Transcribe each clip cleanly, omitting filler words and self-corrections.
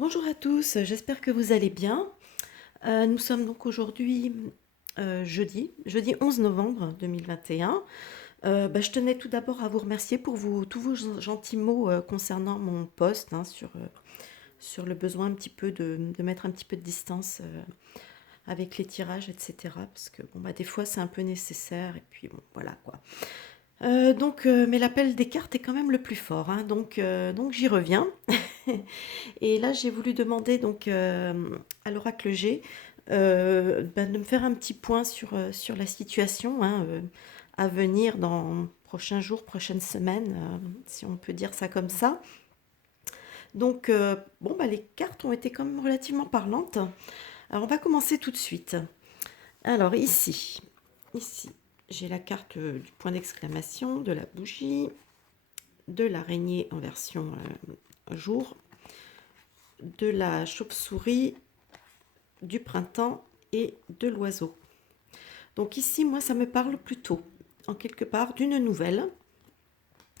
Bonjour à tous, j'espère que vous allez bien. Nous sommes donc aujourd'hui jeudi 11 novembre 2021. Je tenais tout d'abord à vous remercier pour tous vos gentils mots concernant mon post sur le besoin un petit peu de mettre un petit peu de distance avec les tirages, etc. Parce que bon, des fois c'est un peu nécessaire et puis bon, voilà quoi. Mais l'appel des cartes est quand même le plus fort, hein, donc j'y reviens. Et là, j'ai voulu demander donc à l'oracle G de me faire un petit point sur la situation hein, à venir dans prochains jours, prochaines semaines, si on peut dire ça comme ça. Donc, les cartes ont été quand même relativement parlantes. Alors, on va commencer tout de suite. Alors, ici, j'ai la carte du point d'exclamation, de la bougie, de l'araignée en version jour, de la chauve-souris, du printemps et de l'oiseau. Donc ici, moi, ça me parle plutôt, en quelque part, d'une nouvelle.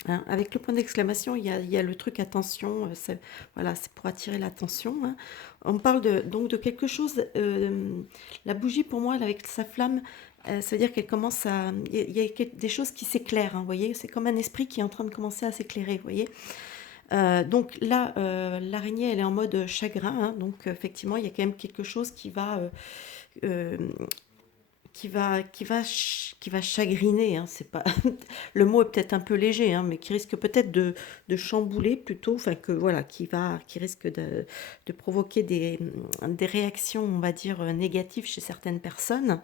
Hein, avec le point d'exclamation, il y a le truc attention, voilà, c'est pour attirer l'attention. Hein. On parle donc de quelque chose, la bougie pour moi, avec sa flamme, ça veut dire qu'elle commence à... Il y a des choses qui s'éclairent, hein, vous voyez, c'est comme un esprit qui est en train de commencer à s'éclairer, vous voyez. Donc là, l'araignée, elle est en mode chagrin, hein, donc effectivement, il y a quand même quelque chose euh, qui va chagriner. Hein, c'est pas le mot est peut-être un peu léger, hein, mais qui risque peut-être de chambouler plutôt, enfin que voilà, qui risque de provoquer des réactions, on va dire négatives chez certaines personnes.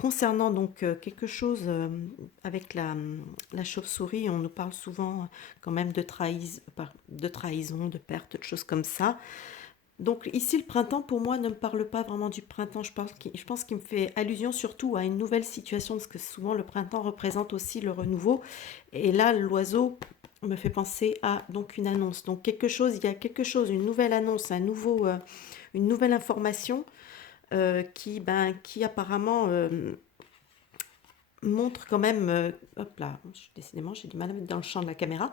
Concernant donc quelque chose avec la chauve-souris, on nous parle souvent quand même de trahison, de perte, de choses comme ça. Donc ici, le printemps, pour moi, ne me parle pas vraiment du printemps. Je pense qu'il me fait allusion surtout à une nouvelle situation, parce que souvent le printemps représente aussi le renouveau. Et là, l'oiseau me fait penser à donc une annonce. Donc il y a quelque chose, une nouvelle annonce, une nouvelle information qui apparemment montre quand même, hop là, décidément j'ai du mal à mettre dans le champ de la caméra,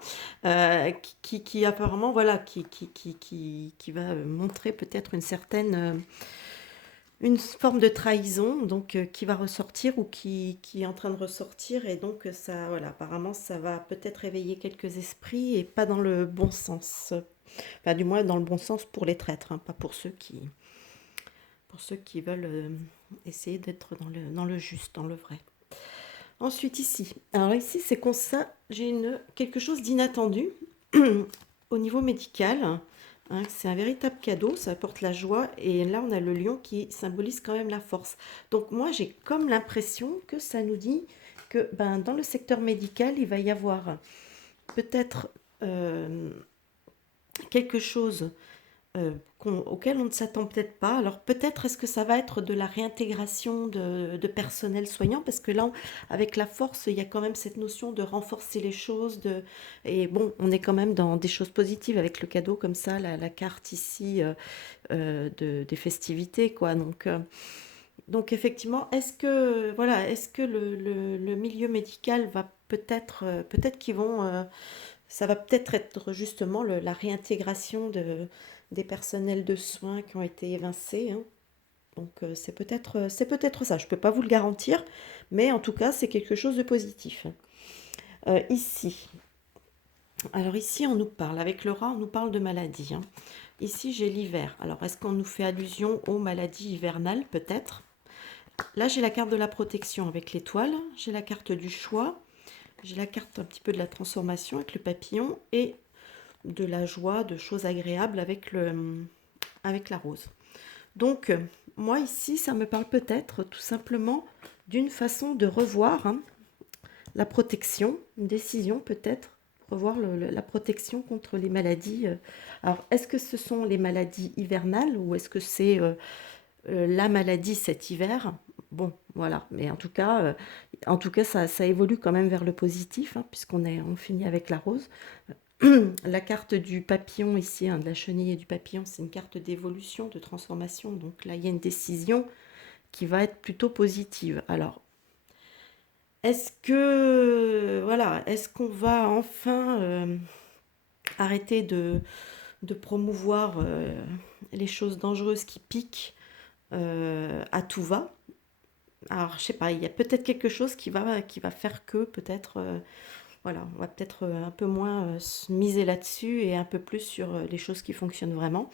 qui apparemment, voilà, qui va montrer peut-être une forme de trahison, donc qui va ressortir ou qui est en train de ressortir, et donc ça, voilà, apparemment ça va peut-être réveiller quelques esprits et pas dans le bon sens, enfin du moins dans le bon sens pour les traîtres, hein, pas pour ceux qui veulent essayer d'être dans le juste, dans le vrai. Ensuite ici, alors ici c'est comme ça, j'ai quelque chose d'inattendu au niveau médical. Hein, c'est un véritable cadeau, ça apporte la joie et là on a le lion qui symbolise quand même la force. Donc moi j'ai comme l'impression que ça nous dit que dans le secteur médical il va y avoir peut-être quelque chose auquel on ne s'attend peut-être pas. Alors peut-être est-ce que ça va être de la réintégration de personnel soignant, parce que là, avec la force, il y a quand même cette notion de renforcer les choses. Et bon, on est quand même dans des choses positives avec le cadeau comme ça, la carte ici des festivités, quoi. Donc effectivement, est-ce que le milieu médical va peut-être qu'ils vont ça va peut-être être justement la réintégration des personnels de soins qui ont été évincés. Hein. Donc c'est peut-être ça. Je ne peux pas vous le garantir, mais en tout cas c'est quelque chose de positif. Ici, alors ici on nous parle, avec le rat on nous parle de maladies. Hein. Ici j'ai l'hiver. Alors est-ce qu'on nous fait allusion aux maladies hivernales peut-être? Là j'ai la carte de la protection avec l'étoile, j'ai la carte du choix, j'ai la carte un petit peu de la transformation avec le papillon et de la joie, de choses agréables avec la rose. Donc, moi ici, ça me parle peut-être tout simplement d'une façon de revoir hein, la protection, une décision peut-être, revoir la protection contre les maladies. Alors, est-ce que ce sont les maladies hivernales ou est-ce que c'est la maladie cet hiver? Bon, voilà, mais en tout cas ça évolue quand même vers le positif, hein, on finit avec la rose. La carte du papillon ici, hein, de la chenille et du papillon, c'est une carte d'évolution, de transformation. Donc là, il y a une décision qui va être plutôt positive. Alors, est-ce qu'on va enfin arrêter de promouvoir les choses dangereuses qui piquent à tout va. Alors, je sais pas, il y a peut-être quelque chose qui va faire que peut-être, voilà, on va peut-être un peu moins se miser là-dessus et un peu plus sur les choses qui fonctionnent vraiment.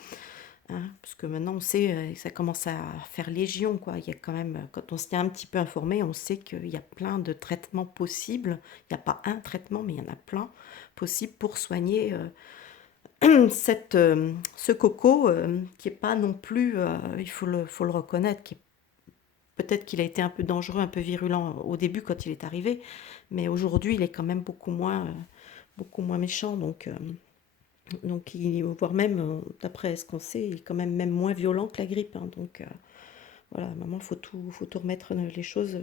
Hein, parce que maintenant, on sait que ça commence à faire légion, quoi. Il y a quand même, quand on se tient un petit peu informé, on sait qu'il y a plein de traitements possibles. Il n'y a pas un traitement, mais il y en a plein possibles pour soigner ce coco qui est pas non plus, faut le reconnaître, peut-être qu'il a été un peu dangereux, un peu virulent au début quand il est arrivé, mais aujourd'hui il est quand même beaucoup moins méchant, donc voire même, d'après ce qu'on sait, il est quand même moins violent que la grippe, hein, donc voilà, maman, faut tout remettre les choses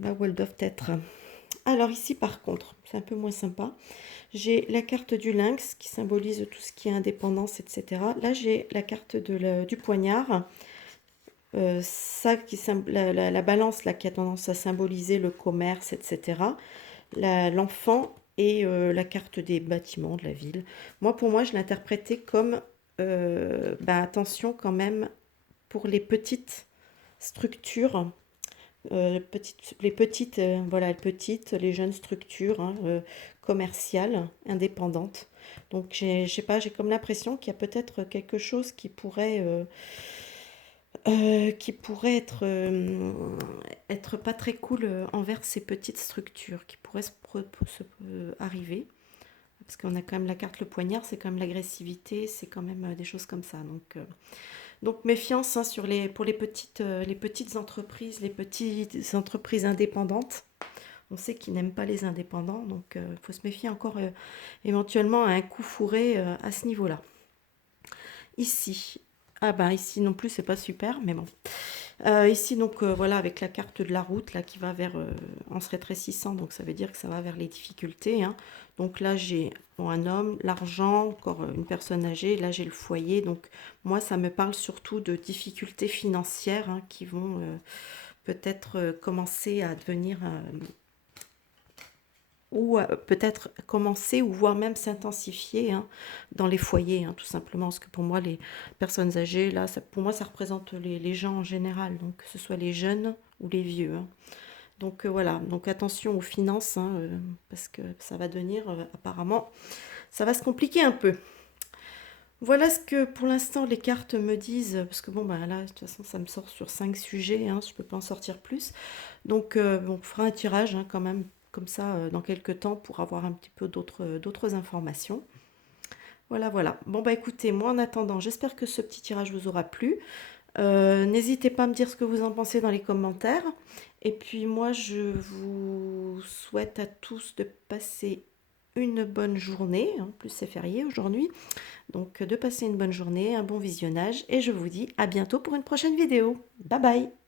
là où elles doivent être. Alors ici par contre, c'est un peu moins sympa. J'ai la carte du lynx qui symbolise tout ce qui est indépendance, etc. Là, j'ai la carte du poignard. Ça la balance là qui a tendance à symboliser le commerce, etc. L'enfant et la carte des bâtiments de la ville. Pour moi, je l'interprétais comme attention quand même pour les petites structures, voilà, les jeunes structures, hein, commerciales, indépendantes. Donc, je sais pas, j'ai comme l'impression qu'il y a peut-être quelque chose qui pourrait être pas très cool envers ces petites structures, qui pourraient arriver. Parce qu'on a quand même la carte le poignard, c'est quand même l'agressivité, c'est quand même des choses comme ça. Donc méfiance, hein, pour les petites entreprises, les petites entreprises indépendantes. On sait qu'ils n'aiment pas les indépendants, donc il faut se méfier encore éventuellement à un coup fourré à ce niveau-là. Ici, ah ben ici non plus c'est pas super, mais bon. Ici donc voilà, avec la carte de la route là qui va vers en se rétrécissant, donc ça veut dire que ça va vers les difficultés, hein. Donc là j'ai un homme, l'argent, encore une personne âgée, là j'ai le foyer, donc moi ça me parle surtout de difficultés financières, hein, qui vont peut-être commencer à devenir ou peut-être commencer ou voire même s'intensifier, hein, dans les foyers, hein, tout simplement. Parce que pour moi, les personnes âgées, là, pour moi, ça représente les gens en général, donc que ce soit les jeunes ou les vieux, hein. Donc voilà, donc attention aux finances, hein, parce que ça va devenir, apparemment, ça va se compliquer un peu. Voilà ce que pour l'instant les cartes me disent, parce que bon, bah là, de toute façon, ça me sort sur 5 sujets, hein, je ne peux pas en sortir plus. Donc, bon, on fera un tirage, hein, quand même, comme ça, dans quelques temps, pour avoir un petit peu d'autres informations. Voilà, voilà. Bon, bah écoutez, moi en attendant, j'espère que ce petit tirage vous aura plu. N'hésitez pas à me dire ce que vous en pensez dans les commentaires. Et puis moi, je vous souhaite à tous de passer une bonne journée. En plus, c'est férié aujourd'hui. Donc, de passer une bonne journée, un bon visionnage. Et je vous dis à bientôt pour une prochaine vidéo. Bye bye!